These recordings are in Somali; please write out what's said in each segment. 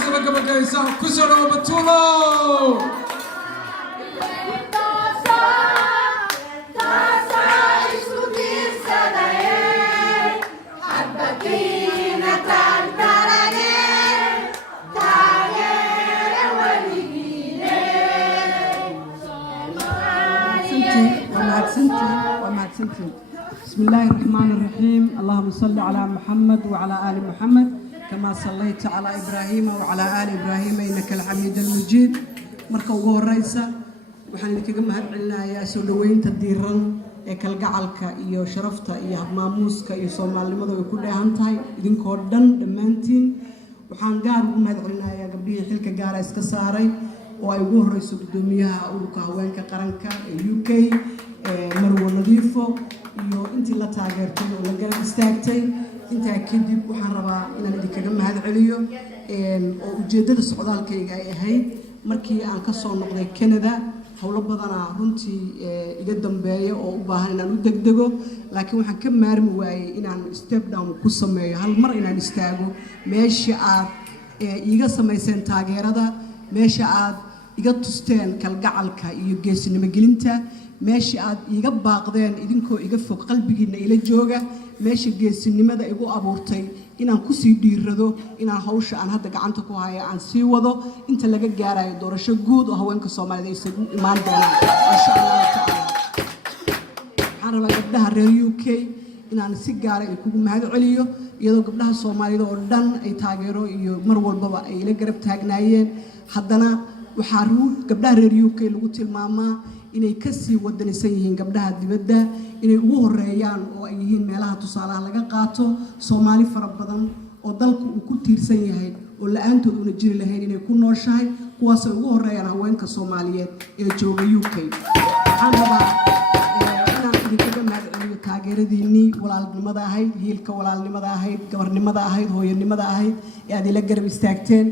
soo gabagaysaa ku soo dhawo Batuulo بسم الله الرحمن الرحيم اللهم صل على محمد وعلى آل محمد كما صليت على إبراهيم وعلى آل إبراهيم إنك الحميد المجيد مركو ugu horeysa waxaan idinkaga mahadcelinayaa soo dhaweynta diiran ee kalgacalka iyo sharafta iyo maamuuska iyo Soomaalinimada ay ku dheehan tahay idinkoo dhan dhamaantiin waxaan gaar ugu mahadcelinayaa gabdhihii xilka gaar ah iska saaray oo ay ugu horeyso gudoomiyaha ururka haweenka qaranka ee UK Marwo Nadiifo iyo intii la taageertay oo la garab istaagtay inta kadib waxaan rabaa inaan idinkaga mahadceliyo oo ujeedada socdaalkayga ay ahayd markii aan ka soo noqday Canada hawlo badan runtii iga dambeeyo oo u baahan inaan u degdego laakiin waxaan ka maarmi waayay inaan step down ku sameeyo hal mar inaan istaago meesha aad iga sameyseen taageerada meesha aad iga tusteen kalgacalka iyo geesinimo gelinta meesha aad iga baaqdeen idinkoo iga fog qalbigiina ila jooga meesha geesinimada igu abuurtay inaan ku sii dhiirado inaan hawsha aan hadda gacanta ku hayo aan sii wado inta laga gaarayo doorasho guud oo haweenka Soomaaliyeed ay isagu imaan doonaan insha Allah ta'ala waxaan rabaa gabdhaha reer UK inaan si gaar ah kugu mahadceliyo iyadoo gabdhaha Soomaaliyeed oo dhan ay taageero iyo mar walba ay ila garab taagnaayeen haddana waxaa gabdhaha reer UK lagu tilmaamaa inay ka sii wadanisan yihiin gabdhaha dibadda inay ugu horeeyaan oo ay yihiin meelaha tusaalaha laga qaato Soomaali fara badan oo dalku uu ku tiirsan yahay oo la'aantood una jiri lahayn inay ku nooshahay kuwaas oo ugu horeeyaan haweenka Soomaaliyeed ee jooga UK waxaan rabaa inaan idinkaga mahadceliyo taageeradiinii walaalnimada ahayd hiilka walaalnimada ahayd gabarnimada ahayd hooyanimada ahayd ee aad ila garab istaagteen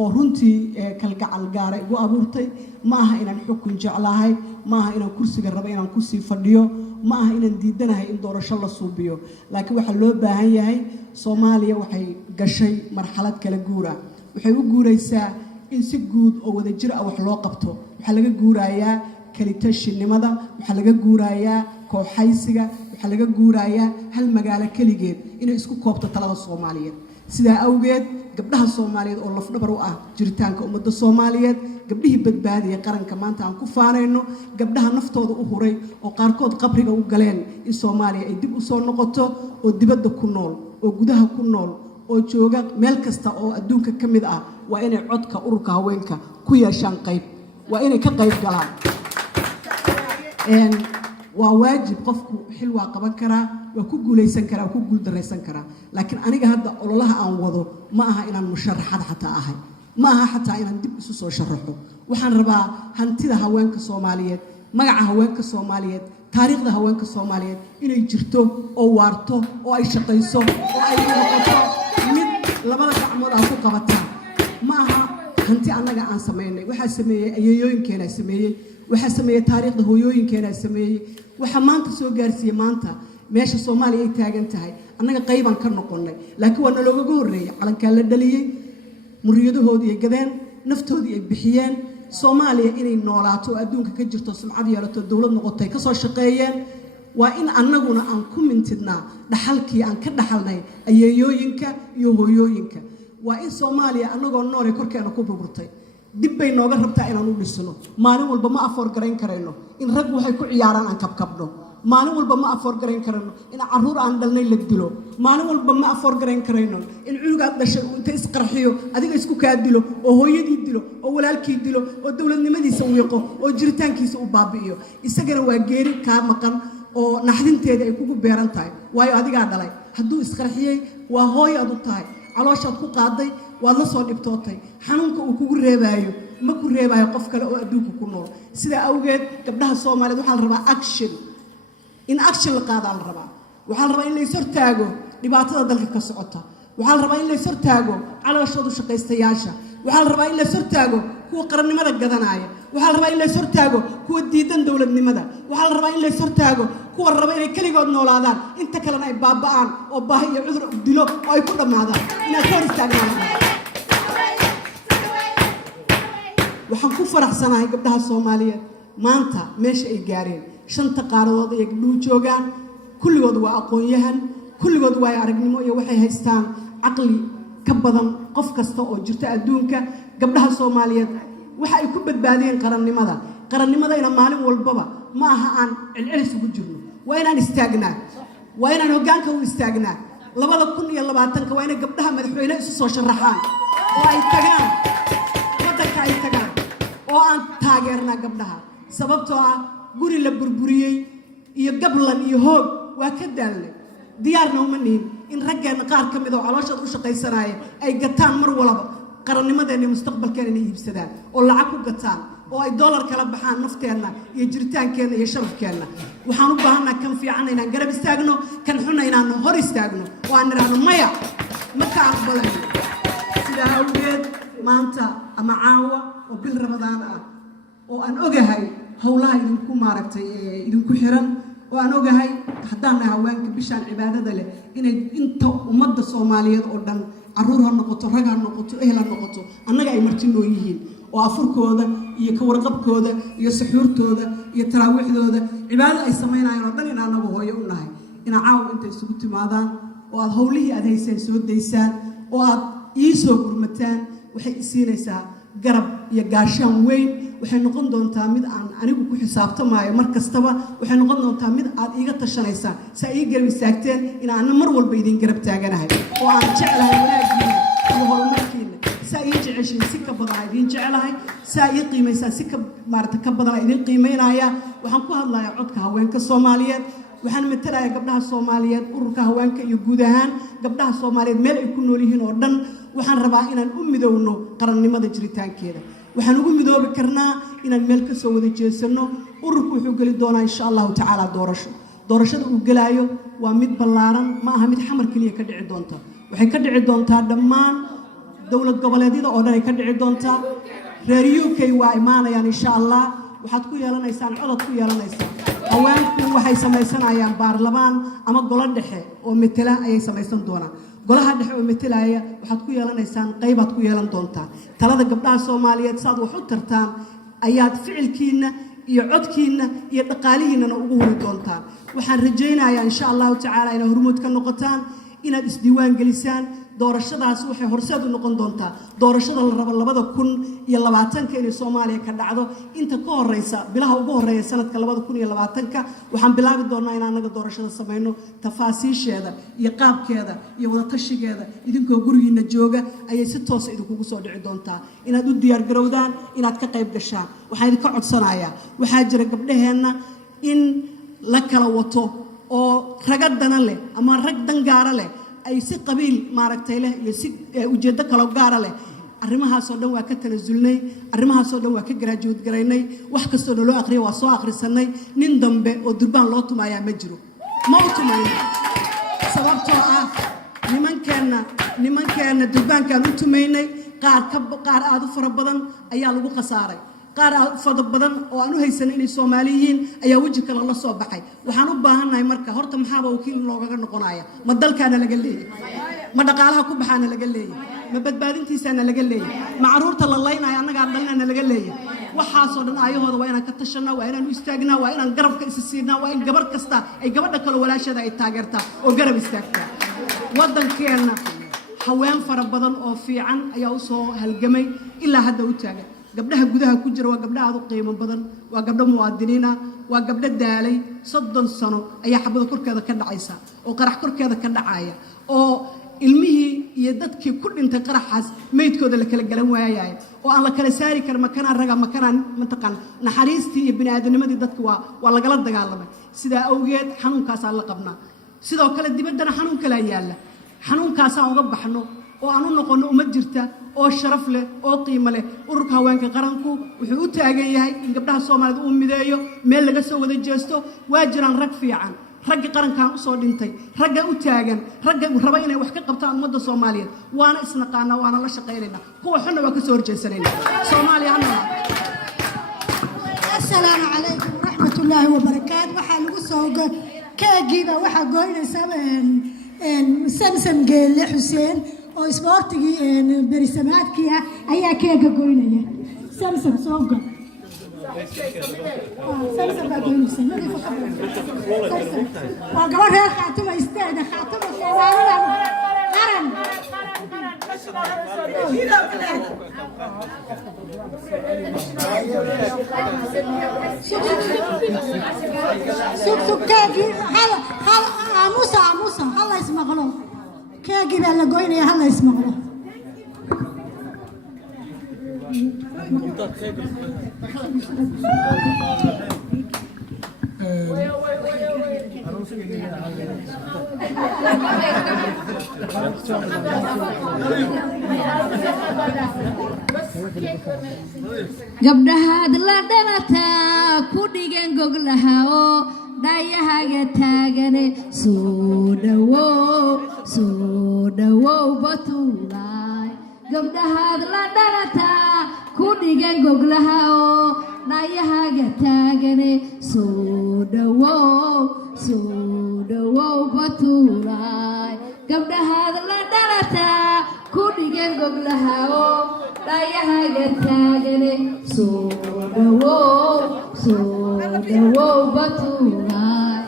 oo runtii kalgacal gaar ah igu abuurtay ma aha inaan xukun jeclahay ma aha inaan kursiga rabo inaan ku sii fadhiyo ma aha inaan diidanahay in doorasho la suubiyo laakiin waxa loo baahan yahay Soomaaliya waxay gashay marxalad kala guura waxay u guuraysaa in si guud oo wada jir ah wax loo qabto waxa laga guurayaa kalitashinimada waxa laga guurayaa kooxaysiga waxa laga guurayaa hal magaalo kaligeed inay isku koobto talada Soomaaliyeed sida awgeed gabdhaha Soomaaliyeed oo lafdhabar u ah jiritaanka ummadda Soomaaliyeed gabdhihii badbaadiyay qaranka maanta aan ku faanayno gabdhaha naftooda u huray oo qaarkood qabriga u galeen in Soomaaliya ay dib u soo noqoto oo dibadda ku nool oo gudaha ku nool oo jooga meel kasta oo adduunka ka mid ah waa inay codka ururka haweenka ku yeeshaan qayb waa inay ka qayb galaan waa waajib qofku xil waa qaban karaa waa ku guuleysan karaa ku guul dareysan karaa laakiin aniga hadda ololaha aan wado ma aha inaan musharaxad xataa ahay ma aha xataa inaan dib isu soo sharaxo waxaan rabaa hantida haweenka Soomaaliyeed magaca haweenka Soomaaliyeed taariikhda haweenka Soomaaliyeed inay jirto oo waarto oo ay shaqeyso oo ay noqoto mid labada gacmood aan ku qabataan ma aha hanti anaga aan sameeynay waxa sameeyay ayeeyooyinkeena sameeyay waxa sameeyay taariikhda hooyooyinkeena sameeyay waxa maanta soo gaarsiiyay maanta meesha Soomaaliya ay taagan tahay annaga qayban ka noqonay laakiin waa nalooga horeeyay calanka la dhaliyay muriyadahoodii ay gadeen naftoodii ay bixiyeen Soomaaliya inay noolaato adduunka ka jirto sumcad yeelato dawlad noqotay ka soo shaqeeyeen waa in annaguna aan ku mintidnaa dhaxalkii aan ka dhaxalnay ayeeyooyinka iyo hooyooyinka waa in Soomaaliya annagoo nool ee korkeena ku burburtay dib bay nooga rabtaa inaan u dhisno maalin walba ma afoor garayn karayno in rag waxay ku ciyaaraan aan kabkabno maalin walba ma afoor garayn karayno in caruur aan dhalnay la dilo maalin walba ma afoor garayn karayno in cunugaad dhashay inta isqarxiyo adiga isku kaa dilo oo hooyadii dilo oo walaalkii dilo oo dawladnimadiisa u yaqo oo jiritaankiisa u baabi'iyo isagana waa geeri kaa maqan oo naxdinteeda ay kugu beeran tahay waayo adigaa dhalay hadduu isqarxiyey waa hooy aad u tahay calooshaad ku qaaday waad la soo dhibtootay xanuunka uu kugu reebaayo ma ku reebaayo qof kale oo adduunka ku nool sida awgeed gabdhaha Soomaaliyeed waxaa la rabaa action in action la qaado la rabaa waxaa la rabaa in la is hortaago dhibaatada dalka ka socota waxaa la rabaa in la is hortaago calooshoodu shaqaystayaasha waxaa la rabaa in la is hortaago kuwa qarannimada gadanaya waxaa la rabaa in la is hortaago kuwa diidan dawladnimada waxaa la rabaa in la is hortaago kuwa raba inay kaligood noolaadaan inta kalena ay baaba'aan oo baahi iyo cudur dilo oo ay ku dhamaadaan inaad ka hor istaagnaan waxaan ku faraxsanahay gabdhaha Soomaaliyeed maanta meesha ay gaareen shanta qaaradood ay gabdhuhu joogaan kulligood waa aqoon-yahan kulligood waa aragnimo iyo waxay haystaan aqli ka badan qof kasta oo jirta adduunka gabdhaha Soomaaliyeed waxa ay ku badbaadeen qarannimada ina maalin walbaba ma aha aan cilcilis ugu jirno waa inaan istaagnaa waa inaan hoggaanka u istaagnaa 2020 waa inay gabdhaha madaxweyne isu soo sharaxaan oo ay tagaan wadanka ay tagaan oo aan taageernaa gabdhaha sababtoo ah guri la burburiyay iyo gablan iyo hoog waa ka daalay diyaarna uma nihin in raggeena qaar ka mid oo calooshada u shaqaysanaya ay gataan mar walba qarannimadeena mustaqbalkeena inay iibsadaan oo lacag ku gataan oo ay dollar kala baxaan nafteena iyo jiritaankeena iyo sharafkeena waxaan u baahanaa kan fiican inaan garab istaagno kan xun inaan hor istaagno oo aan niraahno maya ma ka aqbalayno sida awgeed maanta ama caawa oo bil Ramadaan ah oo aan ogahay hawlaha idinku maaragtay idinku xiran oo aan ogahay haddaan haweenka bishaan cibaadada leh inay inta ummadda Soomaaliyeed oo dhan caruur ha noqoto rag ha noqoto ehel ha noqoto annaga ay martinoo yihiin oo afurkooda iyo ka warqabkooda iyo suxuurtooda iyo taraawiixdooda cibaado ay sameynayaan oo dhan in anagu hooyo u nahay in caaw inta isugu timaadaan oo aad hawlihii aad hayseen soo daysaan oo aad ii soo gurmataan waxay isiinaysaa garab iyo gaashaan weyn waxay noqon doontaa mid aan anigu ku xisaabtamaayo mar kastaba waxay noqon doontaa mid aad iiga tashanaysaan si ay ii garab istaagteen in aan mar walba idin garab taaganahay oo aan jeclahay wanaagiina iyo horumarkiina saa ii jeceshiin si ka badan idin jeclahay saa ii qiimaysaan si ka maarta ka badan idin qiimeynaya waxaan ku hadlayaa codka haweenka Soomaaliyeed waxaan matalayaa gabdhaha Soomaaliyeed ururka haweenka iyo guud ahaan gabdhaha Soomaaliyeed meel ay ku nool yihiin oo dhan waxaan rabaa inaan u midowno qarannimada jiritaankeeda waxaan ugu midoobi karnaa inaan meel ka soo wada jeesano ururku wuxuu gali doonaa insha Allah ta'ala doorashada uu galaayo waa mid ballaaran ma aha mid xamar kaliya ka dhici doonta waxay ka dhici doontaa dhammaan dawlad goboleedyada oo dhan ay ka dhici doontaa reer UK waa imaanayaan insha Allah waxaad ku yeelanaysaan codad ku yeelanaysaan haweenku waxay samaysanayaan baarlamaan ama golo dhexe oo metela ayay samaysan doonaan golaha dhexe oo metelaya waxaad ku yeelanaysaan qaybaad ku yeelan doontaan talada gabdhaha Soomaaliyeed saad wax u tartaan ayaad ficilkiina iyo codkiina iyo dhaqaalihiina ugu huri doontaan waxaan rajaynayaa insha Allah ta'ala inay hormuud ka noqotaan inaad isdiiwaan gelisaan doorashadaas waxay horseed u noqon doontaa doorashada la rabo 2020 in Soomaaliya ka dhacdo inta ka horeysa bilaha ugu horeeya sanadka 2020 waxaan bilaabi doonaa in anaga doorashada sameeyno tafaasiisheeda iyo qaabkeeda iyo wada tashigeeda idinkoo gurigiina jooga ayay si toos ah idinku soo dhici doontaa inaad u diyaar garowdaan inaad ka qayb gashaan waxaan idinka codsanayaa waxaa jira gabdhaheena in la kala wato oo ragadana leh ama rag dangaara leh ay si qabiil maaragtay leh iyo si ujeedo kala gaar leh arrimahaas oo dhan waa ka tanaasulnay arrimahaas oo dhan waa ka graduate garaynay wax kasto loo aqriyo waa soo aqrisanay nin dambe oo durbaan loo tumaaya ma jiro ma u tumayno sababtoo ah nimankeena durbaankaan u tumaynay qaar aad u fara badan ayaa lagu khasaaray qaar fadab badan oo aan u haysanay inay Soomaaliyiin ayaa waji kale la soo baxay waxaan u baahanahay marka horta maxaa wakiil looga noqonaya ma dalkaana laga leeyahay ma dhaqaalaha ku baxaana laga leeyahay ma badbaadintiisana laga leeyahay ma caruurta la leynayo annaga dhalnana laga leeyahay waxaas oo dhan ayahooda waa inaan ka tashanaa waa inaan u istaagnaa waa inaan garabka is siinaa waa in gabar kasta ay gabadha kale walaashada ay taageertaa oo garab istaagtaa wadankeena haween fara badan oo fiican ayaa u soo halgamay ilaa hadda u taagan gabdhaha gudaha ku jira waa gabdhaha aad u qiimo badan waa gabdho muwaadiniina waa gabdho daalay 30 sano ayaa xabada korkeeda ka dhacaysa oo qarax korkeeda ka dhacaya oo ilmihii iyo dadkii ku dhintay qaraxaas meydkooda la kala galan waayay oo aan la kala saari karin makana raga makana mantaqan naxariistii iyo bini'aadamnimadii dadka waa lagala dagaalamay sida awgeed xanuunkaas aan la qabnaa sidoo kale dibaddana xanuun kala yaala xanuunkaas aan uga baxno oo aan u noqono umad jirta oo sharaf leh oo qiimo leh ururka haweenka qaranku wuxuu u taagan yahay in gabdhaha Soomaaliyeed uu mideeyo meel laga soo wada jeesto waa jiraan rag fiican rag qarankan u soo dhintay rag u taagan rag raba inay wax ka qabtaan ummadda Soomaaliyeed waana isnaqaana waana la shaqeynaa kuwa xunna waa ka soo horjeesanayna Soomaaliya hana السلام عليكم ورحمة الله وبركاته وحلو سوق كاجيبا وحا قوينيسا سمسم قيل حسين oo isboortigii berisamaadkii ayaa keega goynaya سمسم سوقا سمسم بعدين سمسم وقبل هي خاتمة استعدة خاتمة سوارة قرن سوق كاجي هلا موسى هلا اسمه غلو كاجي بلا قويني هلا اسمه غلو gabdhahaad la dhalataa ku dhigan goglaha oo dhayahaga taagane soo dhawow batuulay gabdhahaad la dhalataa ku dhigan goglaha oo dhayahaga taagane soo dhawow batuulay gabdhahaad la dhalataa ku dhigan goglaha oo dhayahaga taagane soo dhawow batuulay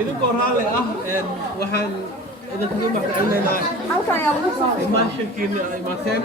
idinkoo raalli ah waxaan idinkaga mahadcelinaynaa imaan shirkiina imaateen